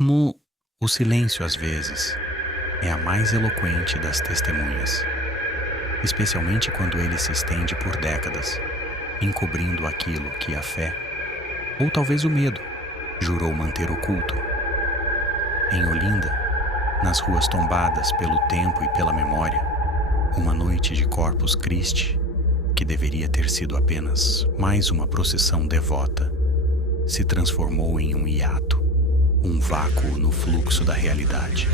Como o silêncio, às vezes, é a mais eloquente das testemunhas, especialmente quando ele se estende por décadas, encobrindo aquilo que a fé, ou talvez o medo, jurou manter oculto. Em Olinda, nas ruas tombadas pelo tempo e pela memória, uma noite de Corpus Christi, que deveria ter sido apenas mais uma procissão devota, se transformou em um hiato, um vácuo no fluxo da realidade,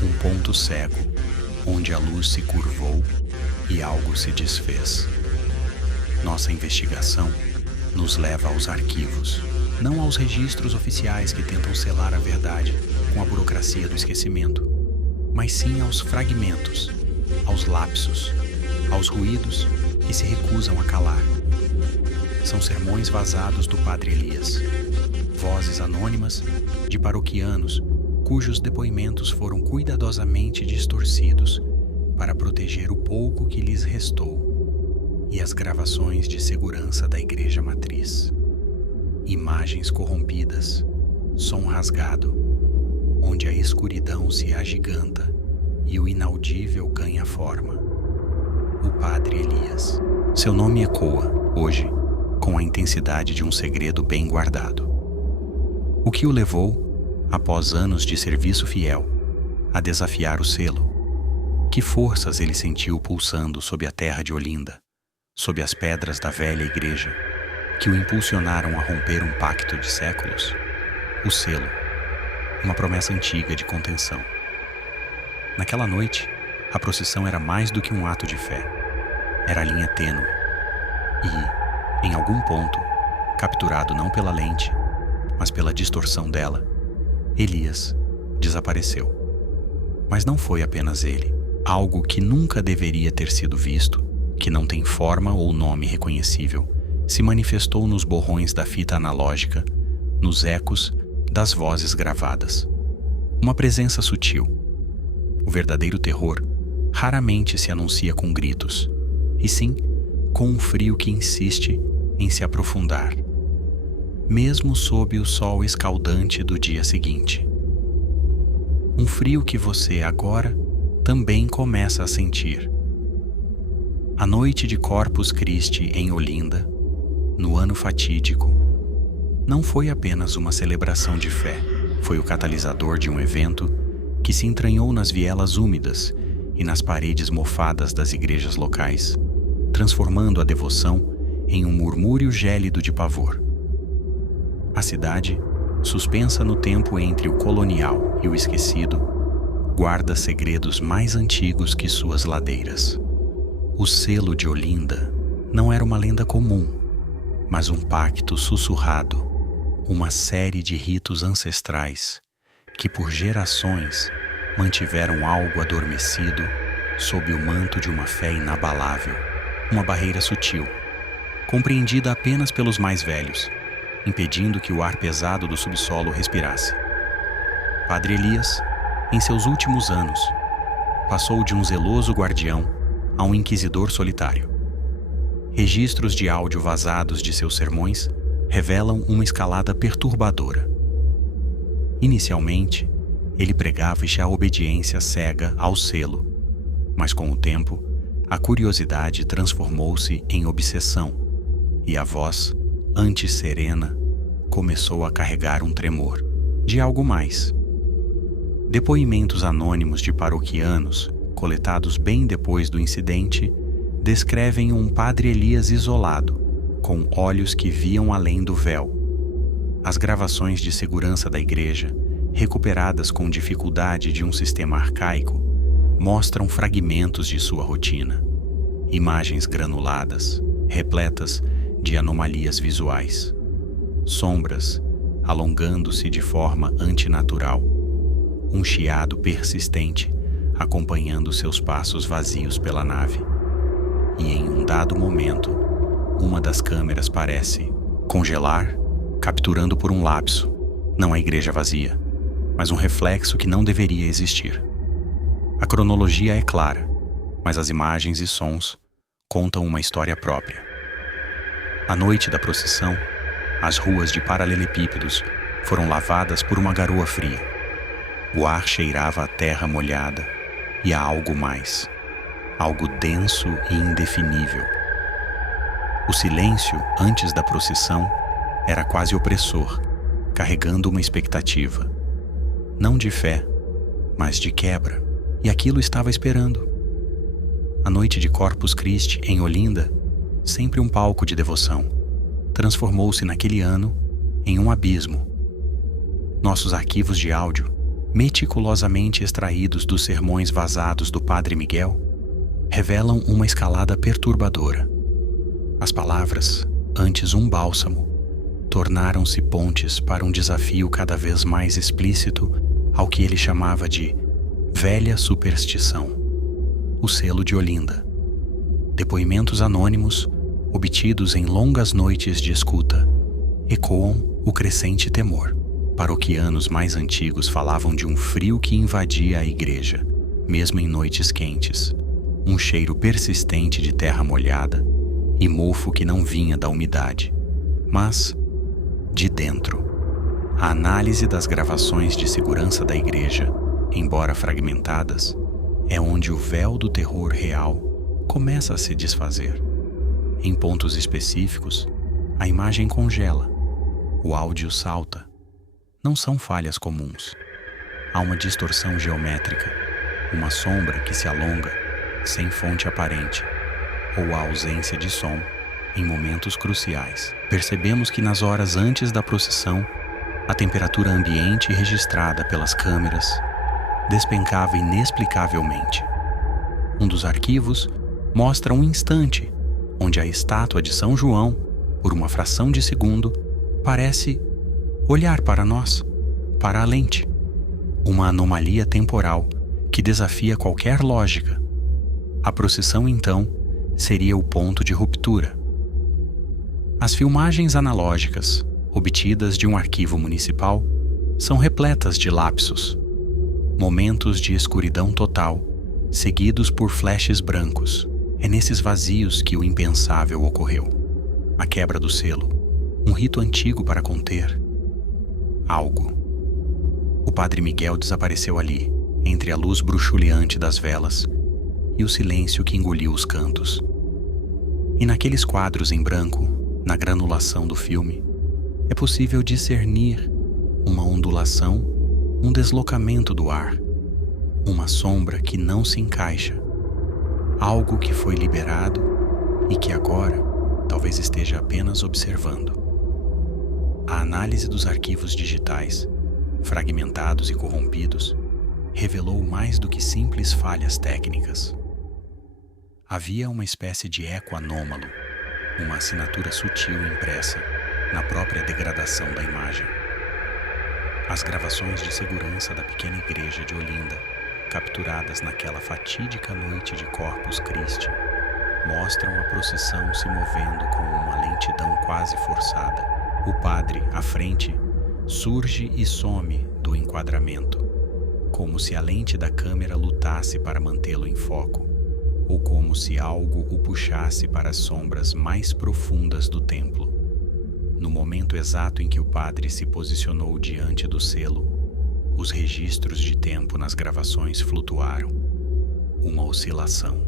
um ponto cego onde a luz se curvou e algo se desfez. Nossa investigação nos leva aos arquivos, não aos registros oficiais que tentam selar a verdade com a burocracia do esquecimento, mas sim aos fragmentos, aos lapsos, aos ruídos que se recusam a calar. São sermões vazados do Padre Elias, vozes anônimas de paroquianos cujos depoimentos foram cuidadosamente distorcidos para proteger o pouco que lhes restou, e as gravações de segurança da Igreja Matriz. Imagens corrompidas, som rasgado, onde a escuridão se agiganta e o inaudível ganha forma. O Padre Elias. Seu nome ecoa, hoje, com a intensidade de um segredo bem guardado. O que o levou, após anos de serviço fiel, a desafiar o selo? Que forças ele sentiu pulsando sob a terra de Olinda, sob as pedras da velha igreja, que o impulsionaram a romper um pacto de séculos? O selo, uma promessa antiga de contenção. Naquela noite, a procissão era mais do que um ato de fé. Era a linha tênue. E, em algum ponto, capturado não pela lente, mas pela distorção dela, Elias desapareceu. Mas não foi apenas ele. Algo que nunca deveria ter sido visto, que não tem forma ou nome reconhecível, se manifestou nos borrões da fita analógica, nos ecos das vozes gravadas. Uma presença sutil. O verdadeiro terror raramente se anuncia com gritos, e sim com um frio que insiste em se aprofundar, mesmo sob o sol escaldante do dia seguinte. Um frio que você agora também começa a sentir. A noite de Corpus Christi em Olinda, no ano fatídico, não foi apenas uma celebração de fé, foi o catalisador de um evento que se entranhou nas vielas úmidas e nas paredes mofadas das igrejas locais, transformando a devoção em um murmúrio gélido de pavor. A cidade, suspensa no tempo entre o colonial e o esquecido, guarda segredos mais antigos que suas ladeiras. O selo de Olinda não era uma lenda comum, mas um pacto sussurrado, uma série de ritos ancestrais que por gerações mantiveram algo adormecido sob o manto de uma fé inabalável, uma barreira sutil, compreendida apenas pelos mais velhos, impedindo que o ar pesado do subsolo respirasse. Padre Elias, em seus últimos anos, passou de um zeloso guardião a um inquisidor solitário. Registros de áudio vazados de seus sermões revelam uma escalada perturbadora. Inicialmente, ele pregava a obediência cega ao selo, mas com o tempo, a curiosidade transformou-se em obsessão, e a voz, antes serena, começou a carregar um tremor de algo mais. Depoimentos anônimos de paroquianos, coletados bem depois do incidente, descrevem um Padre Elias isolado, com olhos que viam além do véu. As gravações de segurança da igreja, recuperadas com dificuldade de um sistema arcaico, mostram fragmentos de sua rotina, imagens granuladas, repletas de anomalias visuais, sombras alongando-se de forma antinatural, um chiado persistente acompanhando seus passos vazios pela nave. E em um dado momento, uma das câmeras parece congelar, capturando por um lapso, não a igreja vazia, mas um reflexo que não deveria existir. A cronologia é clara, mas as imagens e sons contam uma história própria. A noite da procissão, as ruas de paralelepípedos foram lavadas por uma garoa fria. O ar cheirava a terra molhada e a algo mais, algo denso e indefinível. O silêncio antes da procissão era quase opressor, carregando uma expectativa, não de fé, mas de quebra, e aquilo estava esperando. A noite de Corpus Christi em Olinda, sempre um palco de devoção, transformou-se naquele ano em um abismo. Nossos arquivos de áudio, meticulosamente extraídos dos sermões vazados do Padre Miguel, revelam uma escalada perturbadora. As palavras, antes um bálsamo, tornaram-se pontes para um desafio cada vez mais explícito ao que ele chamava de velha superstição, o selo de Olinda. Depoimentos anônimos, obtidos em longas noites de escuta, ecoam o crescente temor. Paroquianos mais antigos falavam de um frio que invadia a igreja, mesmo em noites quentes, um cheiro persistente de terra molhada e mofo que não vinha da umidade, mas de dentro. A análise das gravações de segurança da igreja, embora fragmentadas, é onde o véu do terror real começa a se desfazer. Em pontos específicos, a imagem congela, o áudio salta. Não são falhas comuns. Há uma distorção geométrica, uma sombra que se alonga sem fonte aparente, ou a ausência de som em momentos cruciais. Percebemos que nas horas antes da procissão, a temperatura ambiente registrada pelas câmeras despencava inexplicavelmente. Um dos arquivos mostra um instante onde a estátua de São João, por uma fração de segundo, parece olhar para nós, para a lente. Uma anomalia temporal que desafia qualquer lógica. A procissão, então, seria o ponto de ruptura. As filmagens analógicas, obtidas de um arquivo municipal, são repletas de lapsos, momentos de escuridão total, seguidos por flashes brancos. É nesses vazios que o impensável ocorreu. A quebra do selo, um rito antigo para conter algo. O Padre Miguel desapareceu ali, entre a luz bruxuleante das velas e o silêncio que engoliu os cantos. E naqueles quadros em branco, na granulação do filme, é possível discernir uma ondulação, um deslocamento do ar, uma sombra que não se encaixa, algo que foi liberado e que agora talvez esteja apenas observando. A análise dos arquivos digitais, fragmentados e corrompidos, revelou mais do que simples falhas técnicas. Havia uma espécie de eco anômalo, uma assinatura sutil impressa na própria degradação da imagem. As gravações de segurança da pequena igreja de Olinda, capturadas naquela fatídica noite de Corpus Christi, mostram a procissão se movendo com uma lentidão quase forçada. O padre, à frente, surge e some do enquadramento, como se a lente da câmera lutasse para mantê-lo em foco, ou como se algo o puxasse para as sombras mais profundas do templo. No momento exato em que o padre se posicionou diante do selo, os registros de tempo nas gravações flutuaram. Uma oscilação.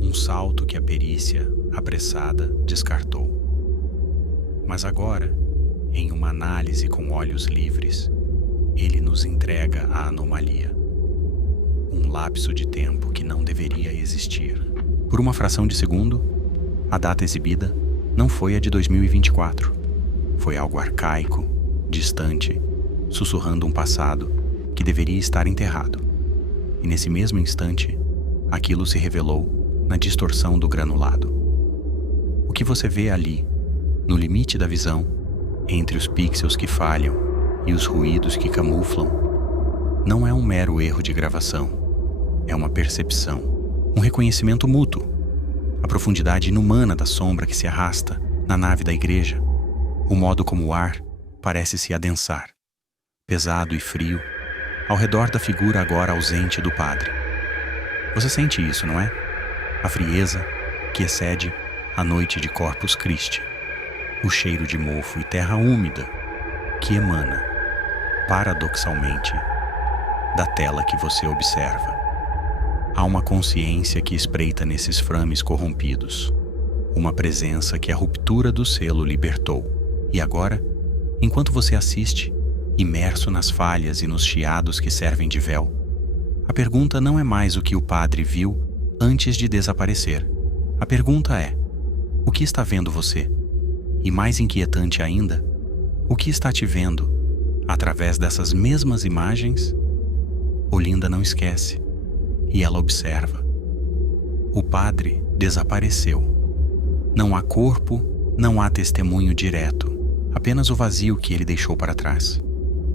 Um salto que a perícia, apressada, descartou. Mas agora, em uma análise com olhos livres, ele nos entrega a anomalia. Um lapso de tempo que não deveria existir. Por uma fração de segundo, a data exibida não foi a de 2024. Foi algo arcaico, distante, sussurrando um passado que deveria estar enterrado. E nesse mesmo instante, aquilo se revelou na distorção do granulado. O que você vê ali, no limite da visão, entre os pixels que falham e os ruídos que camuflam, não é um mero erro de gravação. É uma percepção, um reconhecimento mútuo, a profundidade inumana da sombra que se arrasta na nave da igreja, o modo como o ar parece se adensar, pesado e frio, ao redor da figura agora ausente do padre. Você sente isso, não é? A frieza que excede a noite de Corpus Christi, o cheiro de mofo e terra úmida, que emana, paradoxalmente, da tela que você observa. Há uma consciência que espreita nesses frames corrompidos, uma presença que a ruptura do selo libertou. E agora, enquanto você assiste, imerso nas falhas e nos chiados que servem de véu, a pergunta não é mais o que o padre viu antes de desaparecer. A pergunta é: o que está vendo você? E mais inquietante ainda, o que está te vendo através dessas mesmas imagens? Olinda não esquece, e ela observa. O padre desapareceu. Não há corpo, não há testemunho direto, apenas o vazio que ele deixou para trás,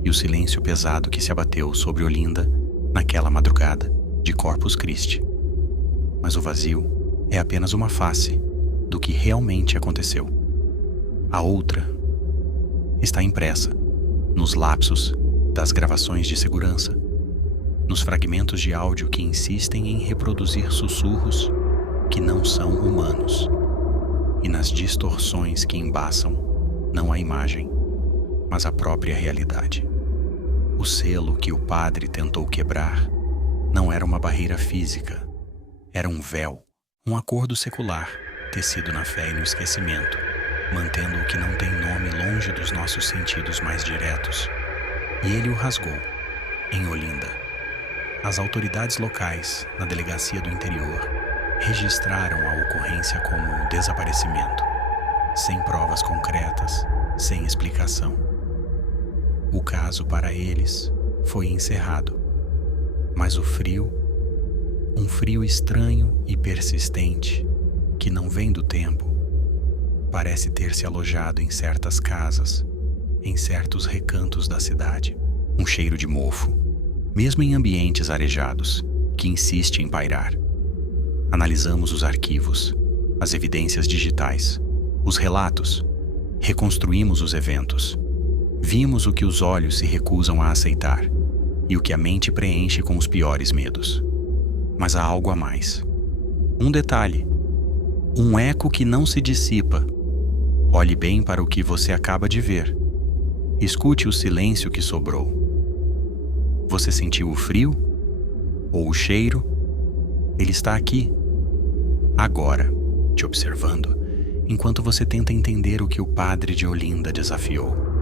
e o silêncio pesado que se abateu sobre Olinda naquela madrugada de Corpus Christi. Mas o vazio é apenas uma face do que realmente aconteceu. A outra está impressa nos lapsos das gravações de segurança, nos fragmentos de áudio que insistem em reproduzir sussurros que não são humanos, e nas distorções que embaçam não a imagem, mas a própria realidade. O selo que o padre tentou quebrar não era uma barreira física, era um véu, um acordo secular, tecido na fé e no esquecimento, mantendo o que não tem nome longe dos nossos sentidos mais diretos. E ele o rasgou, em Olinda. As autoridades locais, na delegacia do interior, registraram a ocorrência como um desaparecimento, sem provas concretas, sem explicação. O caso para eles foi encerrado, mas o frio, um frio estranho e persistente, que não vem do tempo, parece ter se alojado em certas casas, em certos recantos da cidade. Um cheiro de mofo, mesmo em ambientes arejados, que insiste em pairar. Analisamos os arquivos, as evidências digitais, os relatos, reconstruímos os eventos. Vimos o que os olhos se recusam a aceitar e o que a mente preenche com os piores medos. Mas há algo a mais. Um detalhe. Um eco que não se dissipa. Olhe bem para o que você acaba de ver. Escute o silêncio que sobrou. Você sentiu o frio? Ou o cheiro? Ele está aqui, agora, te observando, enquanto você tenta entender o que o padre de Olinda desafiou.